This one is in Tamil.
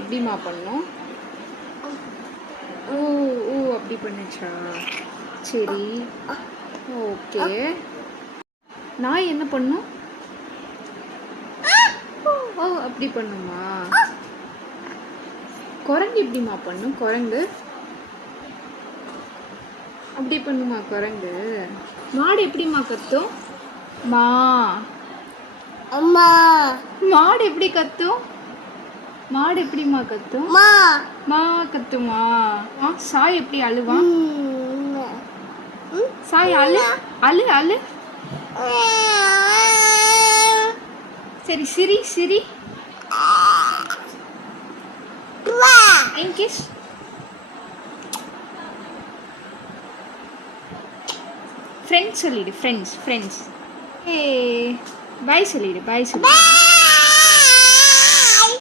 எப்படிமா பண்ணும்? ஓ ஓ அப்படி பண்ணுச்சா? சரி, ஓகே. நாய் என்ன பண்ணும்? ஓ அப்படி பண்ணுமா? குரங்கு எப்படிமா பண்ணும்? குரங்கு அப்படி பண்ணுமா குரங்கு? மாடு எப்படிமா கத்தும்? மா அம்மா. மாடு எப்படி கத்தும்? மாடு எப்படிமா கத்தும்? மா. மா கத்துமா? சாய் எப்படி அழுவா? சாய் அழு அழு அழு. சரி சிரி சிரி. கிஸ். ஃப்ரெண்ட்ஸ் சொல்லிடு, ஃப்ரெண்ட்ஸ் ஃப்ரெண்ட்ஸ். ஏ பாய் சொல்லிடு, பாய் சொல்லிடு.